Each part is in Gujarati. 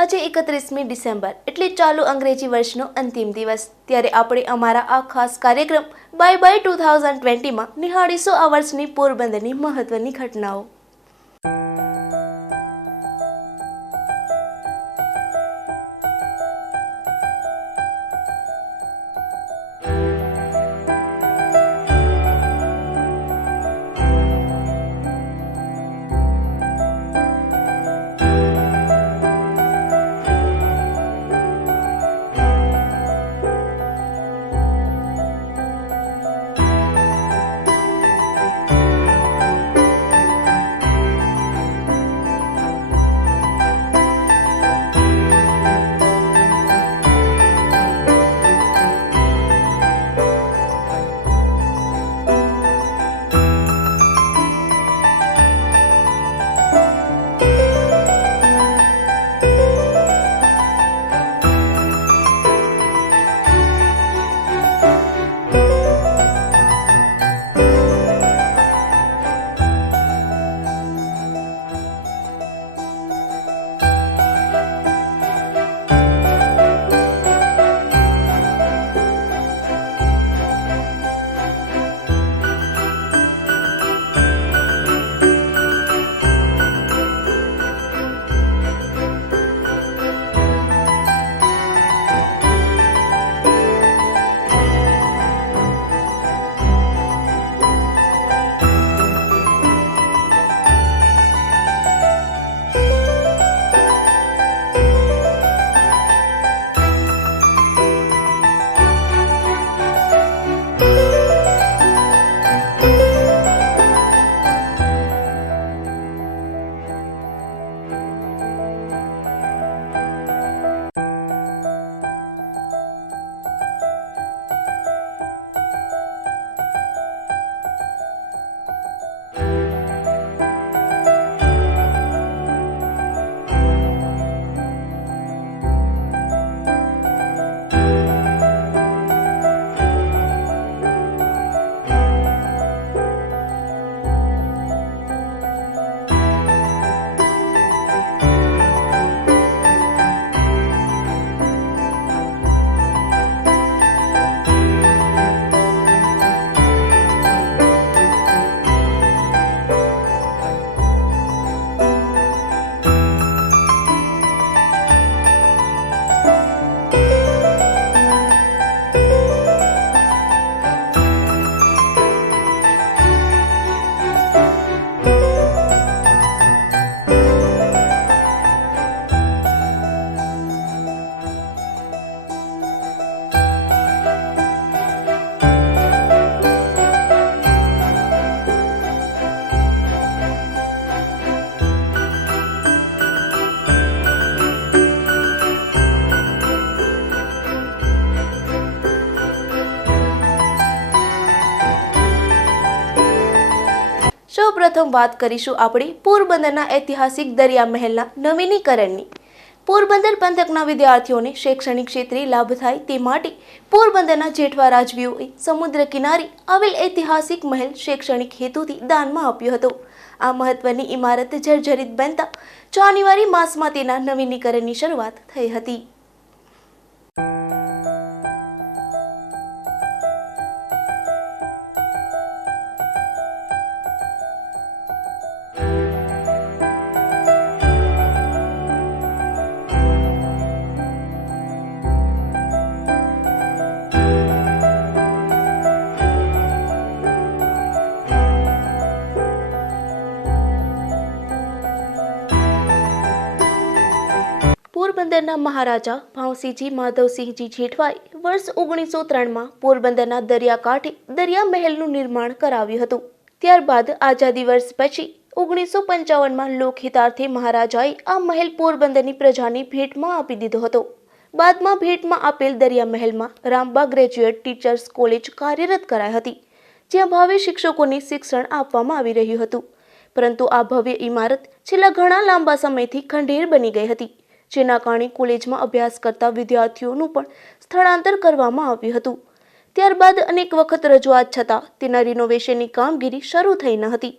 આજે 31મી ડિસેમ્બર એટલે ચાલુ અંગ્રેજી વર્ષનો અંતિમ દિવસ। ત્યારે આપણે અમારા આ ખાસ કાર્યક્રમ બાય બાય 2020માં નિહાળીશું આ વર્ષની પોરબંદરની મહત્વની ઘટનાઓ। સૌપ્રથમ વાત કરીશું આપણે પોરબંદરના ઐતિહાસિક દરિયા મહેલના નવીનીકરણની। પોરબંદર પંથકના વિદ્યાર્થીઓને શૈક્ષણિક ક્ષેત્રે લાભ થાય તે માટે પોરબંદરના જેઠવા રાજવીઓએ સમુદ્ર કિનારે આવેલ ઐતિહાસિક મહેલ શૈક્ષણિક હેતુથી દાનમાં આપ્યો હતો। આ મહત્વની ઇમારત જર્જરિત બનતા જાન્યુઆરી માસમાં તેના નવીનીકરણની શરૂઆત થઈ હતી। પોરબંદરના મહારાજા ભાવસિંહજી માધવસિંહજી જેઠવાએ વર્ષ 1903માં પોરબંદરના દરિયાકાંઠે દરિયા મહેલનું નિર્માણ કરાવ્યું હતું। ત્યારબાદ આઝાદી વર્ષ પછી 1955માં લોકહિતાર્થે મહારાજાએ આ મહેલ પોરબંદરની પ્રજાને ભેટમાં આપી દીધો હતો। બાદમાં ભેટમાં આપેલ દરિયા મહેલમાં રામબા ગ્રેજ્યુએટ ટીચર્સ કોલેજ કાર્યરત કરાઈ હતી, જ્યાં ભાવિ શિક્ષકોને શિક્ષણ આપવામાં આવી રહ્યું હતું। પરંતુ આ ભવ્ય ઇમારત છેલ્લા ઘણા લાંબા સમયથી ખંડેર બની ગઈ હતી, જેના કારણે કોલેજમાં અભ્યાસ કરતા વિદ્યાર્થીઓનું પણ સ્થળાંતર કરવામાં આવ્યું હતું। ત્યારબાદ અનેક વખત રજૂઆત છતાં તેના રિનોવેશનની કામગીરી શરૂ થઈ ન હતી,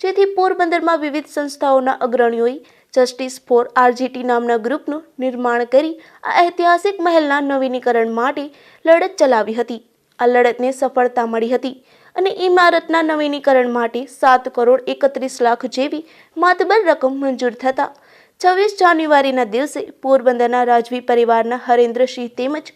જેથી પોરબંદરમાં વિવિધ સંસ્થાઓના અગ્રણીઓએ જસ્ટિસ ફોર આરજીટી નામના ગ્રુપનું નિર્માણ કરી આ ઐતિહાસિક મહેલના નવીનીકરણ માટે લડત ચલાવી હતી. આ લડતને સફળતા મળી હતી અને ઇમારતના નવીનીકરણ માટે 7,31,00,000 જેવી માતબર રકમ મંજૂર થતા 26 જાન્યુઆરીના દિવસે પોરબંદરના રાજવી પરિવારના હરેન્દ્રસિંહ તેમજ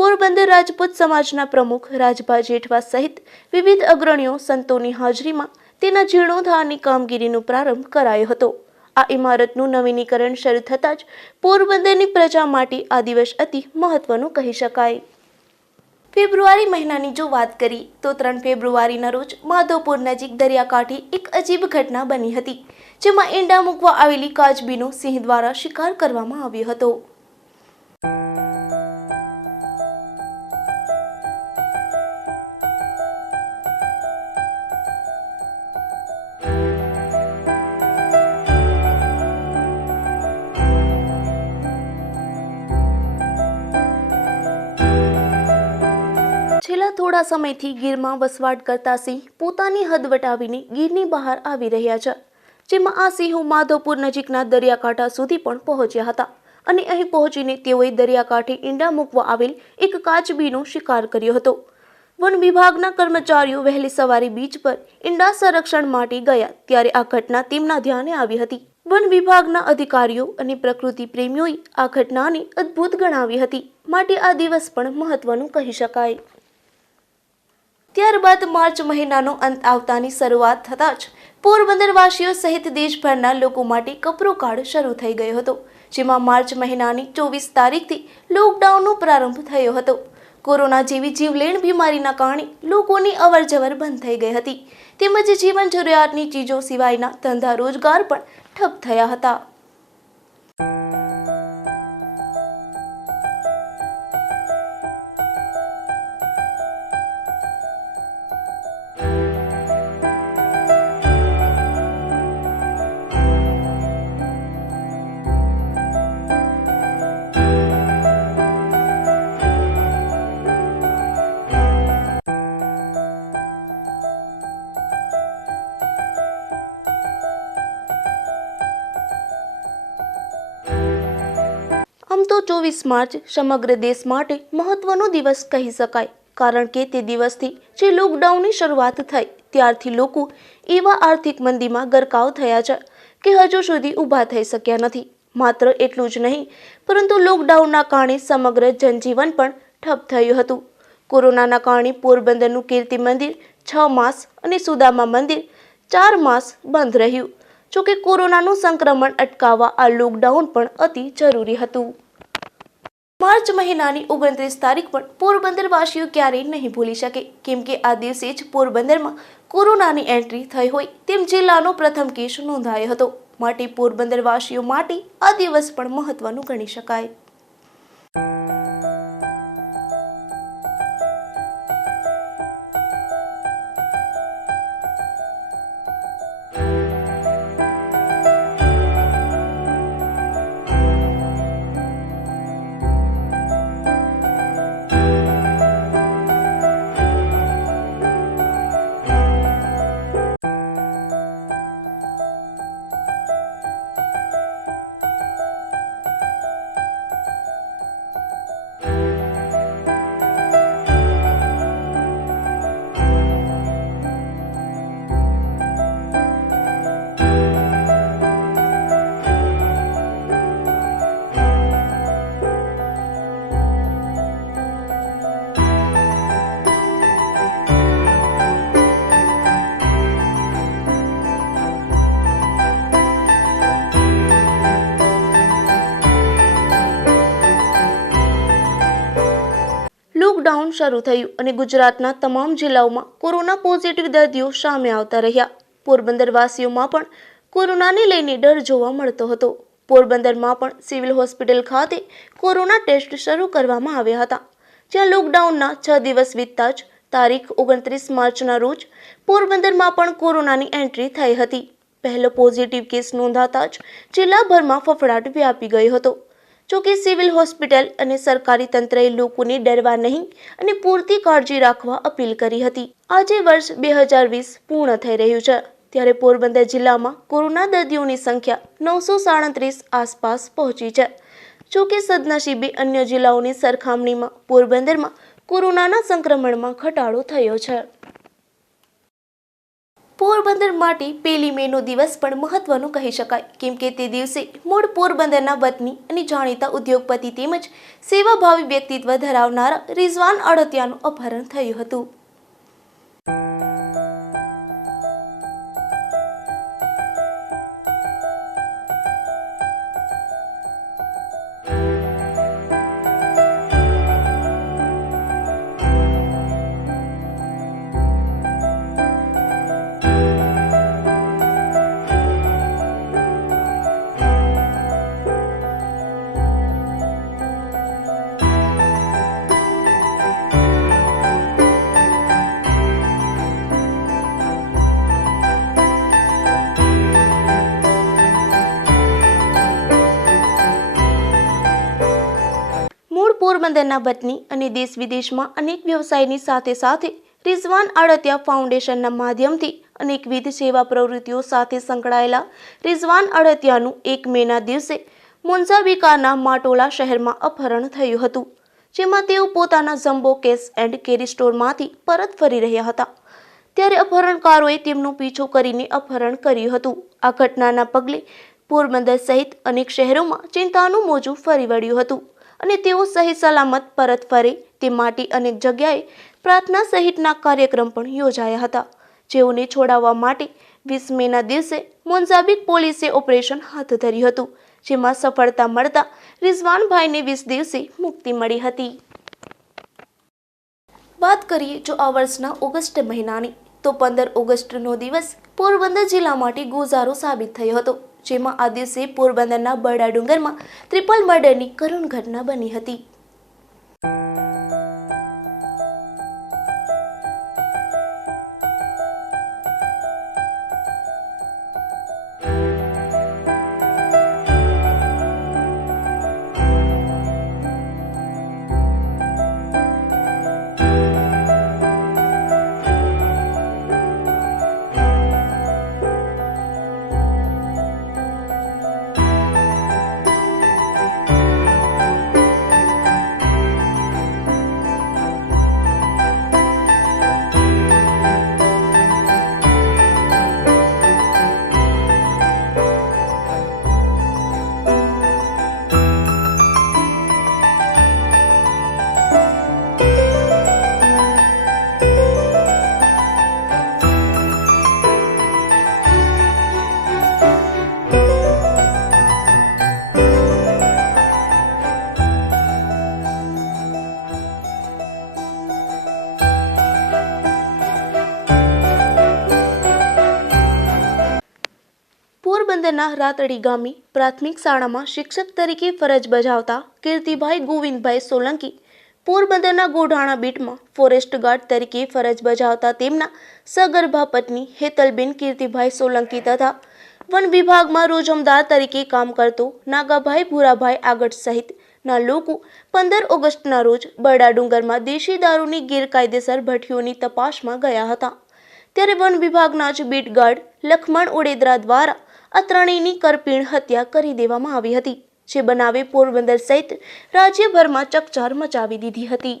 પોરબંદર રાજપૂત સમાજના પ્રમુખ રાજભા જેઠવા સહિત વિવિધ અગ્રણીઓ સંતોની હાજરીમાં તેના જીર્ણોદ્ધારની કામગીરીનો પ્રારંભ કરાયો હતો. આ ઇમારતનું નવીનીકરણ શરૂ થતાં જ પોરબંદરની પ્રજા માટે આ દિવસ અતિ મહત્વનો કહી શકાય. ફેબ્રુઆરી મહિનાની જો વાત કરી તો 3 ફેબ્રુઆરીના રોજ માધવપુર નજીક દરિયાકાંઠે એક અજીબ ઘટના બની હતી, જેમાં ઈંડા મૂકવા આવેલી કાચબીનો સિંહ દ્વારા શિકાર કરવામાં આવ્યો હતો. છેલ્લા થોડા સમયથી ગીરમાં વસવાટ કરતા સિંહ પોતાની હદ વટાવીને ગીરની બહાર આવી રહ્યા છે, જેમાં આ સિંહો માધવપુર નજીકના દરિયાકાંઠા સુધી પણ પહોંચ્યા હતા અને અહીં પહોંચીને તેઓએ દરિયાકાંઠે ઈંડા મૂકવા આવેલ એક કાચબીનો શિકાર કર્યો હતો. વન વિભાગના કર્મચારીઓ વહેલી સવારે બીચ પર ઈંડા સંરક્ષણ માટે ગયા ત્યારે આ ઘટના તેમના ધ્યાને આવી હતી. વન વિભાગના અધિકારીઓ અને પ્રકૃતિ પ્રેમીઓએ આ ઘટનાને અદ્ભુત ગણાવી હતી, માટે આ દિવસ પણ મહત્વનું કહી શકાય. ત્યારબાદ માર્ચ મહિનાનો અંત આવતાની શરૂઆત થતાં જ પોરબંદરવાસીઓ સહિત દેશભરના લોકો માટે કપરો કાળ શરૂ થઈ ગયો હતો, જેમાં માર્ચ મહિનાની 24 તારીખથી લોકડાઉનનો પ્રારંભ થયો હતો. કોરોના જેવી જીવલેણ બીમારીના કારણે લોકોની અવરજવર બંધ થઈ ગઈ હતી, તેમજ જીવન જરૂરિયાતની ચીજો સિવાયના ધંધા રોજગાર પણ ઠપ થયા હતા. આમ તો 24 માર્ચ સમગ્ર દેશ માટે મહત્વનો દિવસ કહી શકાય, કારણ કે તે દિવસથી જે લોકડાઉનની શરૂઆત થઈ ત્યારથી લોકો એવા આર્થિક મંદીમાં ગરકાવ થયા છે કે હજુ સુધી ઊભા થઈ શક્યા નથી. માત્ર એટલું જ નહીં, પરંતુ લોકડાઉનના કારણે સમગ્ર જનજીવન પણ ઠપ થયું હતું. કોરોનાના કારણે પોરબંદરનું કીર્તિ મંદિર 6 માસ અને સુદામા મંદિર 4 માસ બંધ રહ્યું. જોકે કોરોનાનું સંક્રમણ અટકાવવા આ લોકડાઉન પણ અતિ જરૂરી હતું. માર્ચ મહિનાની 29 તારીખ પણ પોરબંદરવાસીઓ ક્યારેય નહીં ભૂલી શકે, કેમ કે આ દિવસે જ પોરબંદરમાં કોરોનાની એન્ટ્રી થઈ હોય તેમ જિલ્લાનો પ્રથમ કેસ નોંધાયો હતો, માટે પોરબંદરવાસીઓ માટે આ દિવસ પણ મહત્વનું ગણી શકાય. લોકડાઉન શરૂ થયું અને ગુજરાતના તમામ જિલ્લાઓમાં કોરોના પોઝિટિવ દર્દીઓ સામે આવતા રહ્યા. પોરબંદરવાસીઓમાં પણ કોરોનાને લઈને ડર જોવા મળતો હતો. પોરબંદરમાં પણ સિવિલ હોસ્પિટલ ખાતે કોરોના ટેસ્ટ શરૂ કરવામાં આવ્યા હતા, જ્યાં લોકડાઉનના 6 દિવસ વીતતા જ તારીખ 29 માર્ચના રોજ પોરબંદરમાં પણ કોરોનાની એન્ટ્રી થઈ હતી. પહેલો પોઝિટિવ કેસ નોંધાતા જ જિલ્લાભરમાં ફફડાટ વ્યાપી ગયો હતો. જોકે સિવિલ હોસ્પિટલ અને સરકારી તંત્રએ લોકોને ડરવા નહીં અને પૂરતી કાળજી રાખવા અપીલ કરી હતી. આજે વર્ષ 2020 પૂર્ણ થઈ રહ્યું છે, ત્યારે પોરબંદર જિલ્લામાં કોરોના દર્દીઓની સંખ્યા 937 આસપાસ પહોંચી છે. જોકે સદનસીબે અન્ય જિલ્લાઓની સરખામણીમાં પોરબંદરમાં કોરોનાના સંક્રમણમાં ઘટાડો થયો છે. પોરબંદર માટે 1 મેનો દિવસ પણ મહત્વનો કહી શકાય, કેમ કે તે દિવસે મૂળ પોરબંદરના વતની અને જાણીતા ઉદ્યોગપતિ તેમજ સેવાભાવી વ્યક્તિત્વ ધરાવનારા રિઝવાન અડતિયાનું અપહરણ થયું હતું. પોરબંદરના વતની અને દેશ વિદેશમાં અનેક વ્યવસાયની સાથે સાથે રિઝવાન અડતિયા ફાઉન્ડેશનના માધ્યમથી અનેકવિધ સેવા પ્રવૃત્તિઓ સાથે સંકળાયેલા રિઝવાન અડતિયાનું 1 મેના દિવસે મોન્ઝાબીકાના માટોલા શહેરમાં અપહરણ થયું હતું, જેમાં તેઓ પોતાના જમ્બો કેશ એન્ડ કેરી સ્ટોરમાંથી પરત ફરી રહ્યા હતા. ત્યારે અપહરણકારોએ તેમનો પીછો કરીને અપહરણ કર્યું હતું. આ ઘટનાના પગલે પોરબંદર સહિત અનેક શહેરોમાં ચિંતાનું મોજું ફરી વળ્યું હતું અને તેઓ સહી સલામત પરત ફરે તે માટે અનેક જગ્યાએ પ્રાર્થના સહિતના કાર્યક્રમ પણ યોજાયા હતા. જેઓને છોડાવવા માટે 20 મેના દિવસે મોન્ઝાબીક પોલીસે ઓપરેશન હાથ ધર્યું હતું, જેમાં સફળતા મળતા રિઝવાનભાઈને 20 દિવસે મુક્તિ મળી હતી. વાત કરીએ જો આ વર્ષના ઓગસ્ટ મહિનાની, તો 15 ઓગસ્ટનો દિવસ પોરબંદર જિલ્લા માટે ગુજારો સાબિત થયો હતો, જેમાં આ દિવસે પોરબંદરના બરડા ડુંગરમાં ટ્રિપલ મર્ડરની કરુણ ઘટના બની હતી. પોરબંદરના રાતડી ગામે પ્રાથમિક શાળામાં શિક્ષક તરીકે ફરજ બજાવતા કીર્તિભાઈ ગોવિંદભાઈ સોલંકી, પોરબંદરના ગોઢાણા બીટમાં ફોરેસ્ટ ગાર્ડ તરીકે ફરજ બજાવતા તેમના સગર્ભા પત્ની હેતલબેન કીર્તિભાઈ સોલંકી તથા વન વિભાગમાં રોજમદાર તરીકે કામ કરતો નાગાભાઈ ભૂરાભાઈ આગળ સહિતના લોકો 15 ઓગસ્ટના રોજ બરડા ડુંગરમાં દેશી દારૂની ગેરકાયદેસર ભઠ્ઠીઓની તપાસમાં ગયા હતા. ત્યારે વન વિભાગના જ બીટ ગાર્ડ લખમણ ઓડેદરા દ્વારા આ ત્રણેયની કરપીણ હત્યા કરી દેવામાં આવી હતી, જે બનાવે પોરબંદર સહિત રાજ્યભરમાં ચકચાર મચાવી દીધી હતી.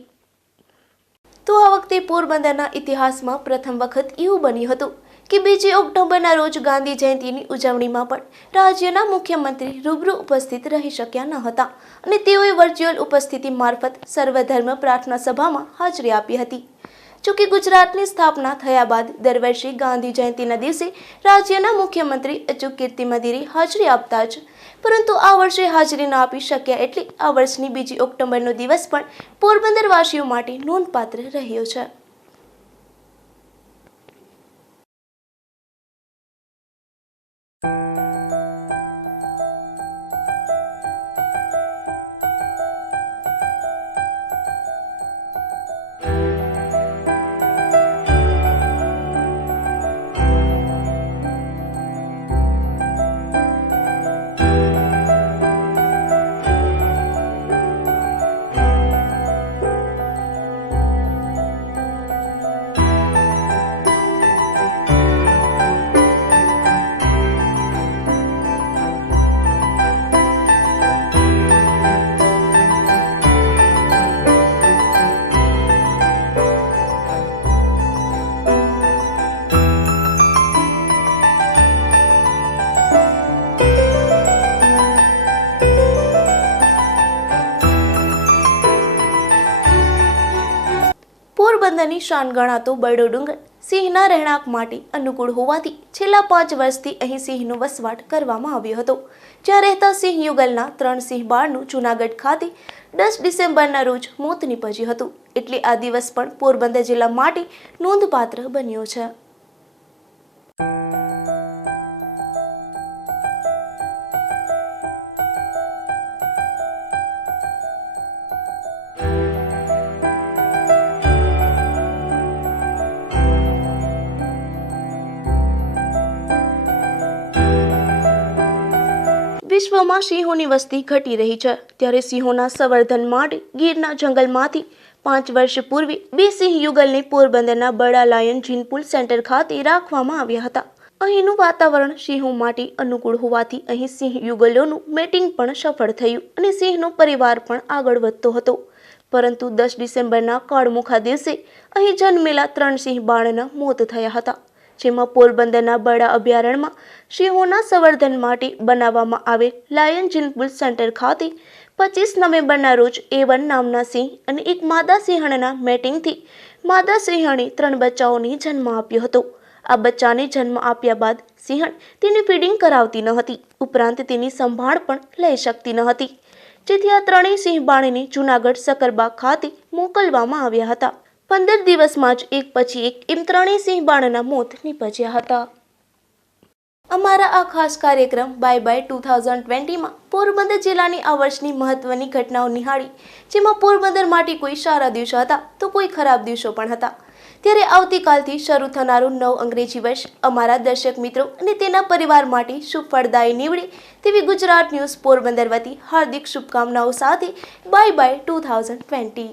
તો આ વખતે પોરબંદરના ઇતિહાસમાં પ્રથમ વખત એવું બન્યું હતું કે 2 ઓક્ટોબરના રોજ ગાંધી જયંતિની ઉજવણીમાં પણ રાજ્યના મુખ્યમંત્રી રૂબરૂ ઉપસ્થિત રહી શક્યા ન હતા અને તેઓએ વર્ચ્યુઅલ ઉપસ્થિતિ મારફત સર્વધર્મ પ્રાર્થના સભામાં હાજરી આપી હતી. જોકે ગુજરાતની સ્થાપના થયા બાદ દર વર્ષે ગાંધી જયંતિના દિવસે રાજ્યના મુખ્યમંત્રી અચૂક કીર્તિ મંદિરે હાજરી આપતા જ, પરંતુ આ વર્ષે હાજરી ન આપી શક્યા એટલે આ વર્ષની 2 ઓક્ટોબરનો દિવસ પણ પોરબંદરવાસીઓ માટે નોંધપાત્ર રહ્યો છે. પોરબંદરની શાન ગણાતો બરડો ડુંગર સિંહના રહેણાંક માટે અનુકૂળ હોવાથી છેલ્લા 5 વર્ષથી અહીં સિંહનો વસવાટ કરવામાં આવ્યો હતો. જ્યાં રહેતા સિંહ યુગલના 3 સિંહ બાળનું જૂનાગઢ ખાતે 10 ડિસેમ્બરના રોજ મોત નીપજ્યું હતું. એટલે આ દિવસ પણ પોરબંદર જિલ્લા માટે નોંધપાત્ર બન્યો છે. વિશ્વમાં સિંહોની વસ્તી ઘટી રહી છે, ત્યારે સિંહોના સંવર્ધન માટે ગીરના જંગલમાંથી 5 વર્ષ પૂર્વે 2 સિંહ યુગલને પોરબંદરના બડા લાયન જીનપુલ સેન્ટર ખાતે રાખવામાં આવ્યા હતા. અહીંનું વાતાવરણ સિંહો માટે અનુકૂળ હોવાથી અહીં સિંહ યુગલોનું મેટિંગ પણ સફળ થયું અને સિંહનો પરિવાર પણ આગળ વધતો હતો. પરંતુ 10 ડિસેમ્બરના કાળમુખા દિવસે અહીં જન્મેલા 3 સિંહ બાળના મોત થયા હતા. જેમાં પોરબંદરના બડા અભયારણ્યમાં સિંહોના સંવર્ધન માટે બનાવવામાં આવેલ લાયન જીનપુલ સેન્ટર ખાતે 25 નવેમ્બરના રોજ A1 નામના સિંહ અને એક માદા સિંહણના મેટિંગથી માદા સિંહણે 3 બચ્ચાઓને જન્મ આપ્યો હતો. આ બચ્ચાને જન્મ આપ્યા બાદ સિંહણ તેની ફીડિંગ કરાવતી ન હતી, ઉપરાંત તેની સંભાળ પણ લઈ શકતી ન હતી. જેથી આ 3 સિંહ બાળને જૂનાગઢ સકરબાગ ખાતે મોકલવામાં આવ્યા હતા. 15 દિવસમાં જ એક પછી એક એમ 3 સિંહ બાળના મોત નીપજ્યા હતા. અમારા આ ખાસ કાર્યક્રમ બાય બાય 2020માં પોરબંદર જિલ્લાની આ વર્ષની મહત્વની ઘટનાઓ નિહાળી, જેમાં પોરબંદર માટે કોઈ સારા દિવસો હતા તો કોઈ ખરાબ દિવસો પણ હતા. ત્યારે આવતીકાલથી શરૂ થનારું નવ અંગ્રેજી વર્ષ અમારા દર્શક મિત્રો અને તેના પરિવાર માટે શુભ ફળદાયી નીવડે તેવી ગુજરાત ન્યૂઝ પોરબંદર વતી હાર્દિક શુભકામનાઓ સાથે બાય બાય 2020.